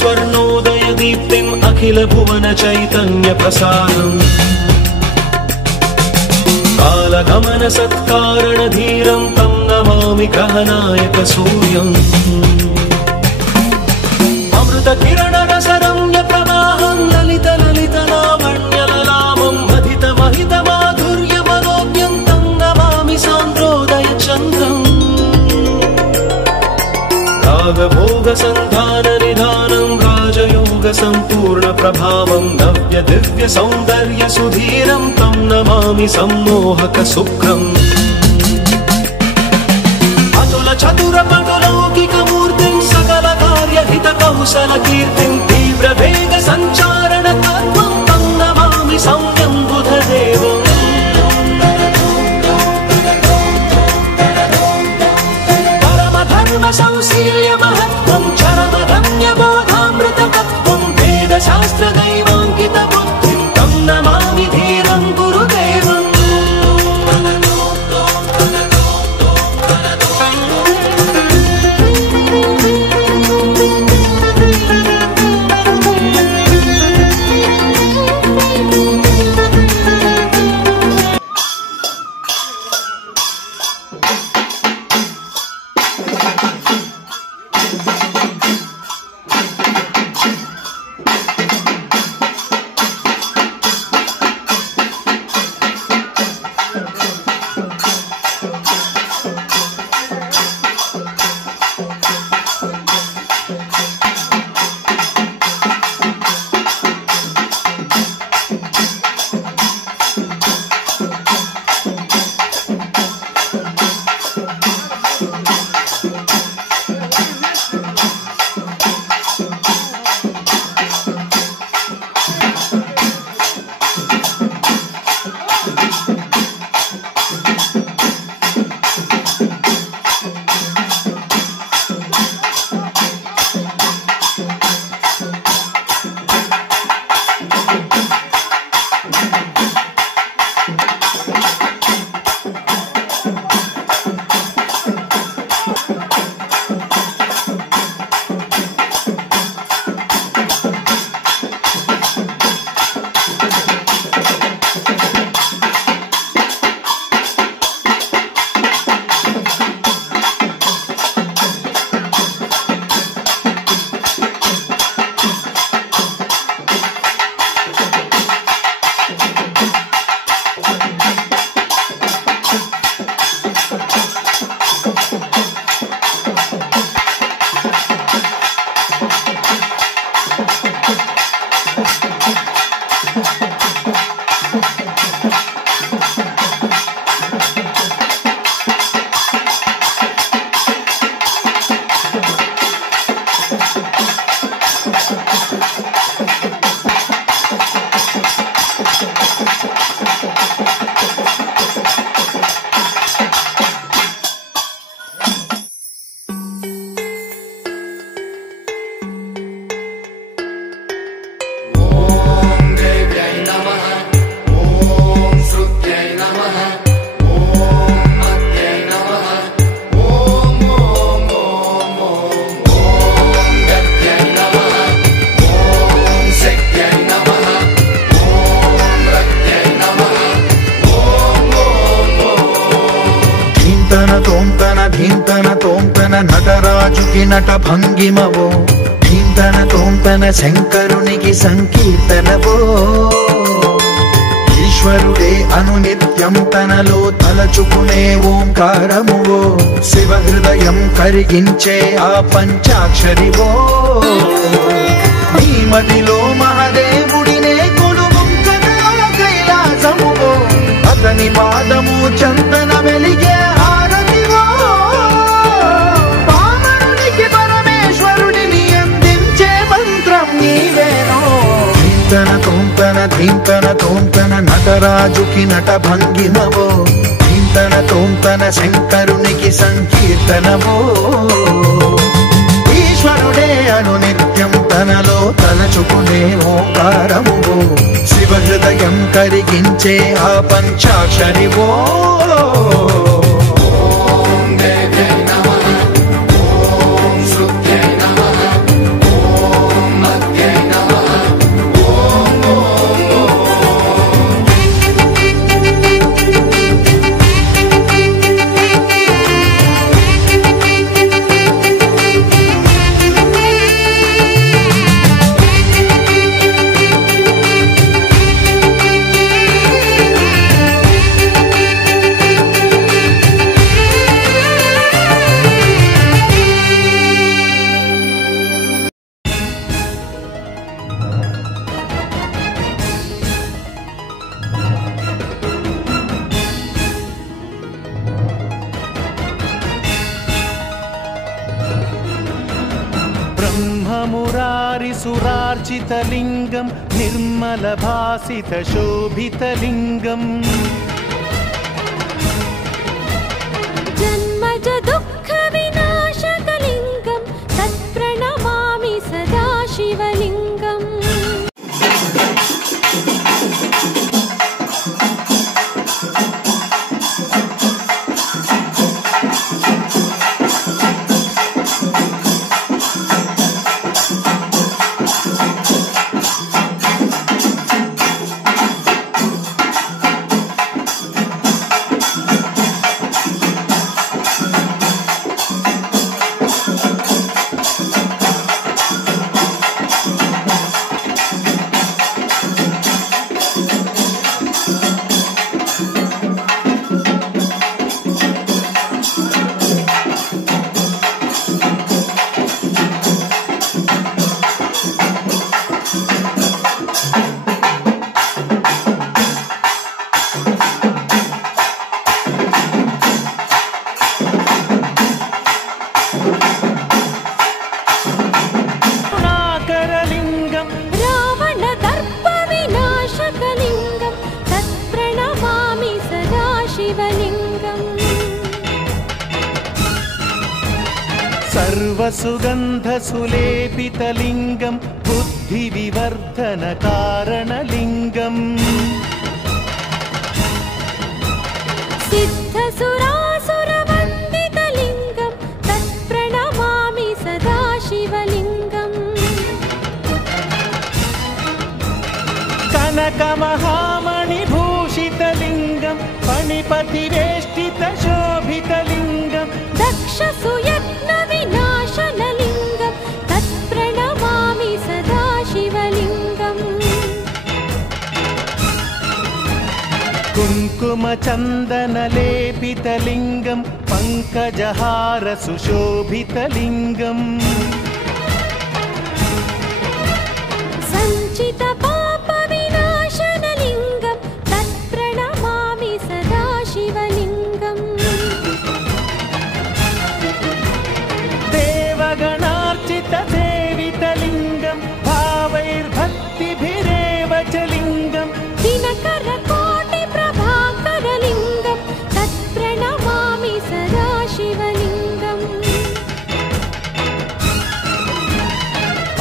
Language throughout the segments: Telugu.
स्वर्णोदय दीप्तिम् अखिल भुवन चैतन्य प्रसारम् कालगमन सत्कारण धीरं तं नमामि ग्रहनायक सूर्यम् अमृत किरण रस रम्य प्रवाहं ललित ललित लावण्य ललामं महित महित माधुर्य मनोज्ञं तं नमामि सान्द्रोदय चन्द्रम् रागभोग संधान निधानं राजयोग संपूर्ण प्रभावं नव्य दिव्य सौंदर्य सुधीरं तं नमामि सम्मोहक शुक्रम् अतुल चतुर पटुलौकिक मूर्तिं सकल कार्य हित कौशल कीर्तिं तीव्र वेग संचारण तत्त्वं तं नमामि सौम्यं बुधदेवम् परम धर्म संशील्य महत्त्वं चरम रम्य बोधामृत तत्त्वं वेद शास्त्र दैवाङ्कित बुद्धिं तं नमामि धीरं गुरुदेवम् నటరాజుకి నట భంగిమవో ధీంతన తోంతన శంకరునికి సంకీర్తనవో ఈశ్వరుడే అనునిత్యం తనలో తలచుకునే ఓంకారమువో శివ హృదయం కరిగించే ఆ పంచాక్షరివో నీ మదిలో మహాదేవుడినే కొలువుంచగా కైలాసమువో అతని పాదము చందన వెలిగే హారతివో పామరునికి పరమేశ్వరుడిని అందించే మంత్రం నీవేనో ధీంతన తోంతన ధీంతన తోంతన నటరాజుకి నట భంగిమవో ధీంతన తోంతన శంకరునికి సంకీర్తనవో ఈశ్వరుడే అనునిత్యం తనలో తలచుకునే ఓంకారమువో శివ హృదయం కరిగించే ఆ పంచాక్షరివో ఓం దేవ్యై నమః ఓం శృత్యై నమః ఓం सर्वसुरार्चितलिङ्गं निर्मलभासितशोभितलिङ्गम् जन्मज दुःखविनाशकलिङ्गं तत्प्रणमामि सदा शिवलिङ्गम् सर्वसुगन्धसुलेपितलिङ्गं बुद्धिविवर्धनकारणलिङ्गम् सिद्धसुरासुरवन्दितलिङ्गं तत्प्रणमामि सदा शिवलिङ्गम् कनकमहामणिभूषितलिङ्गं फणिपतिवेष्टितशोभितलिङ्गं दक्षसुयत्नविनाशनलिङ्गं तत्प्रणमामि सदा शिवलिङ्गम् कुङ्कुमचन्दनलेपितलिङ्गं पङ्कजहारसुशोभितलिङ्गम् सञ्चितपापविनाशनलिङ्गं तत्प्रणमामि सदा शिवलिङ्गम् देवगणार्चितसेवितलिङ्गं भावैर्भक्तिभिरेव च लिङ्गं दिनकरकोटिप्रभाकरलिङ्गं तत्प्रणमामि सदा शिवलिङ्गम्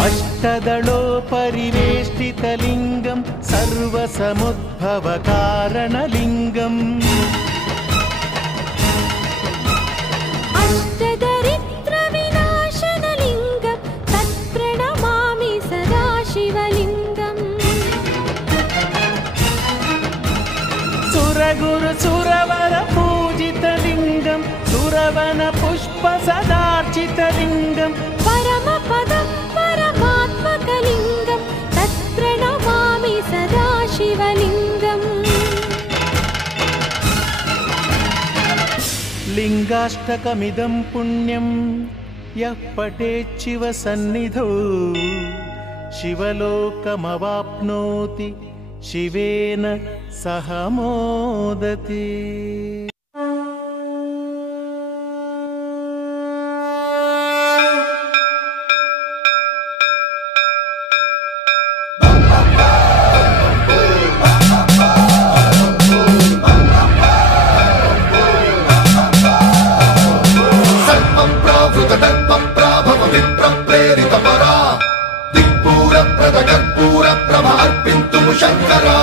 अष्टदलोपरिवेष्टितलिङ्गं सर्वसमुद्भवकारणलिङ्गम् अष्टदरिद्रविनाशनलिङ्गं तत्प्रणमामि सदा शिवलिङ्गम् सुरगुरुसुरवरपूजितलिङ्गं सुरवनपुष्पसदार्चितलिङ्गं परमपदं परमात्मकलिङ्गं तत्प्रणमामि सदा शिवलिङ्गम् लिङ्गाष्टकमिदं पुण्यं यः पठेच्छिव सन्निधौ शिवलोकमवाप्नोति शिवेन सह मोदति। शंकरा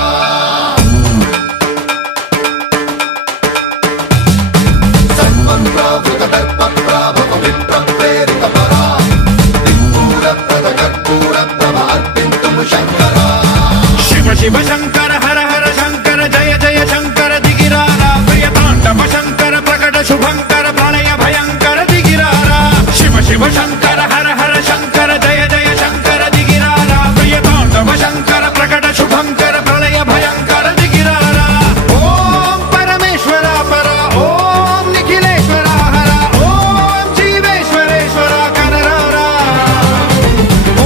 शिव शिव शंकर हर हर शंकर जय जय शंकर दिगिरारा प्रिय तांडव शंकर प्रकट शुभंकर प्रलय भयंकर दिगिरारा शिव शिव शंकर हर हर शंकर जय जय शंकर दिगिरारा प्रिय तांडव शंकर प्रकट शुभंकर प्रलय भयंकर दिगिरारा ओम परमेश्वरा परा ओम निखिलेश्वरा हरा ओम जीवेश्वरेश्वरा कररारा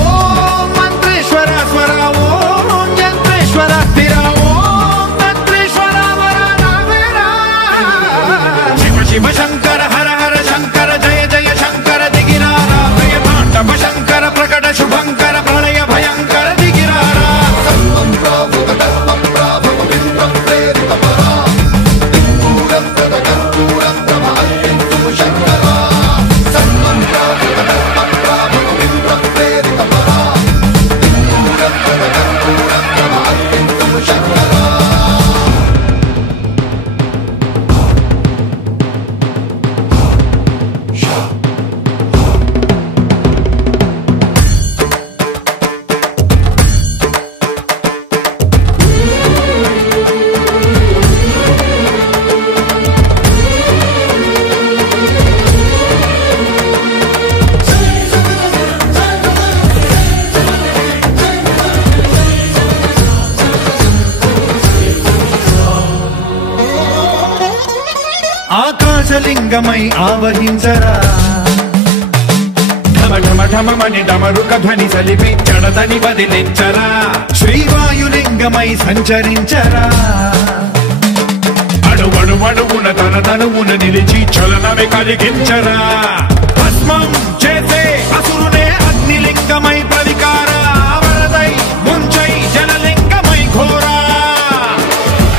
ओम मंत्रेश्वरा स्वरा ఆకాశలింగమై ఆవహించరా ఢమ ఢమ ఢమమని డమరుక ధ్వని సలిపి జడదని వదిలించరా శ్రీవాయులింగమై సంచరించరా అణువణువున తన తనువున నిలిచి చలనమే కలిగించరా భస్మం చేసే అసురునే అగ్నిలింగమై ప్రవికార వరదై ముంచై జలలింగమై ఘోరా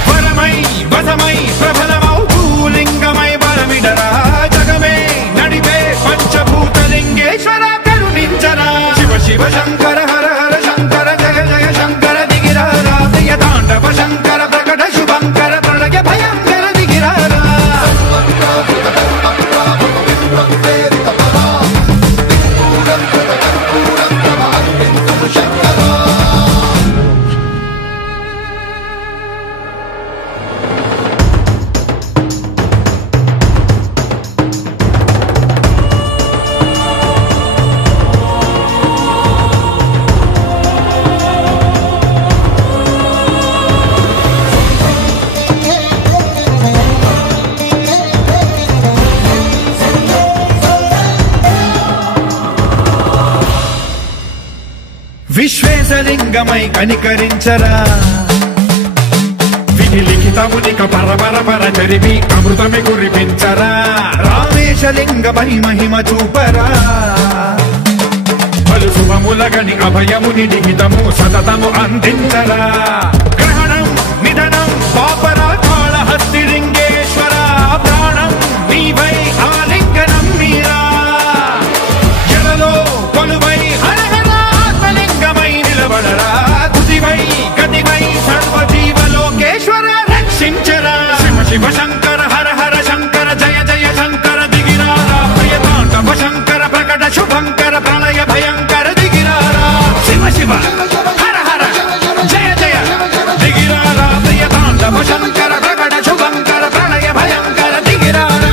వరమై వసమై ప్రబలమౌ భూలింగమై బలమిడరా జగమే నడిపే పంచభూతలింగేశ్వర కరుణించరా శివ శివ శంకర హర హర శంకర జయ జయ శంకర దిగిరారా ప్రియ తాండవ శంకర ప్రకట శుభంకర ప్రళయ భయంకర దిగిరారా విశ్వేశలింగమై కనికరించరా విధి లిఖితమునిక పరపర పర చరివి అమృతమి కురిపించరా రామేశలింగమై మహిమ చూపరా పలు శుభములగని అభయముని లిఖితము సతతము అందించరా గ్రహణం నిధనం పాపరా కాళహస్తిలింగేశ్వర ప్రాణం నీవై ఆలింగనం మీరా జలలో కొలువై తుదివై గతివై సర్వజీవలోకేశ్వర రక్షించరా శివ శివ శంకర హర హర శంకర జయ జయ శంకర దిగిరారా ప్రియ తాండవ శంకర ప్రకట శుభంకర ప్రళయ భయంకర దిగిరారా శివ శివ హర హర జయ జయ దిగిరారా ప్రియ తాండవ శంకర ప్రకట శుభంకర ప్రళయ భయంకర దిగిరారా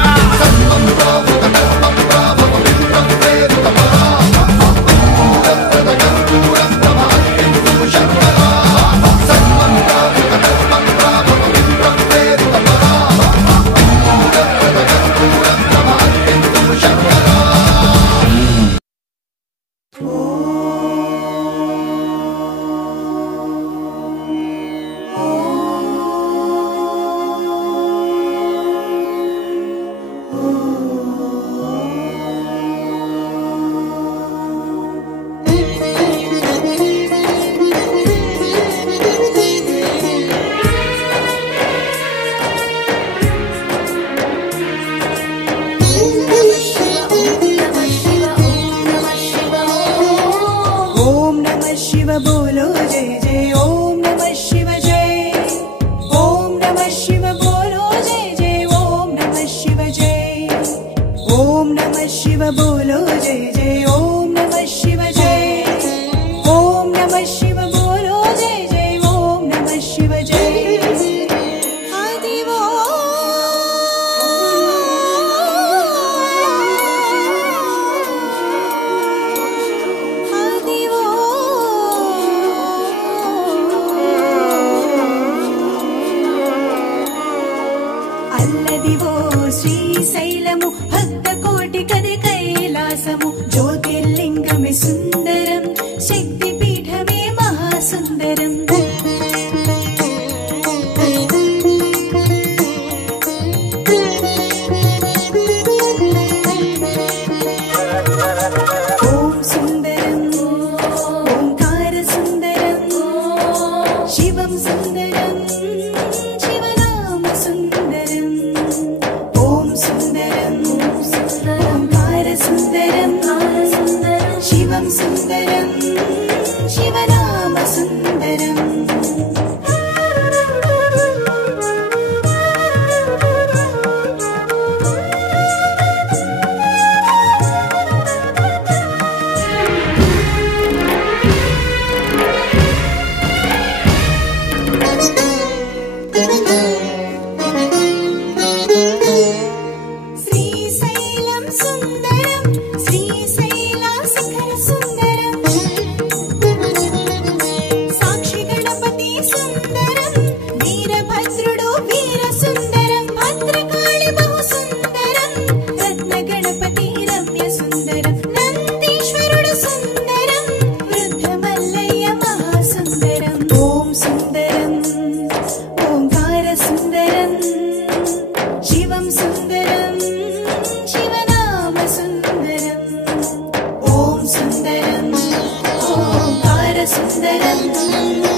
సుందరం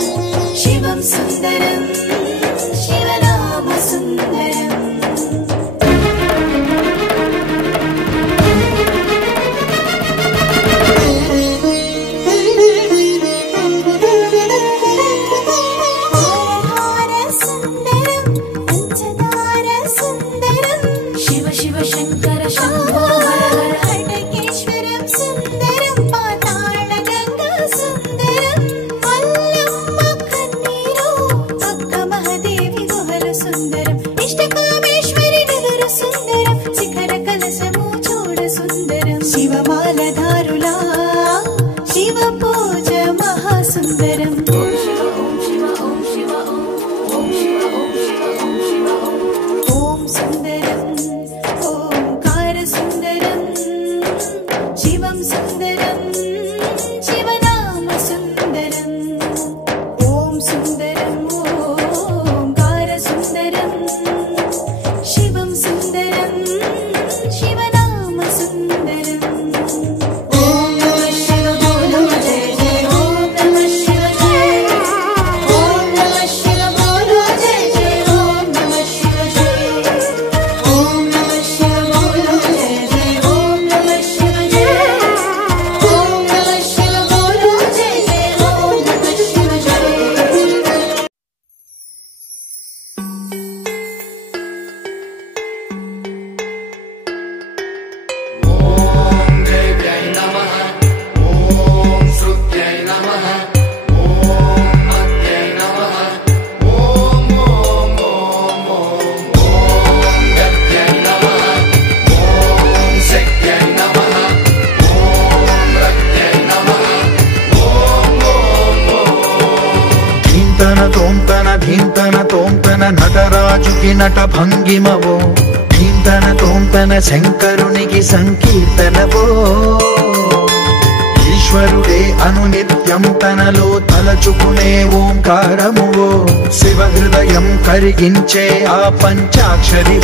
శివం సుందరం శివనామ సుందరం శివమాలధారులా శివ పూజ మహాసుందరం ఓం సుందరం ఓంకార సుందరం శివం సుందరం శివనామ సుందరం ఓం సుందరం ఓంకార సుందరం శివం సుందరం శివనామ సుందరం ధీంతన తోంతన నటరాజుకి నట భంగిమవో ధీంతన తోంతన శంకరునికి సంకీర్తనవో ఈశ్వరుడే అనునిత్యం తనలో తలచుకునే ఓంకారమువో శివ హృదయం కరిగించే ఆ పంచాక్షరి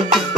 सुन्दरम्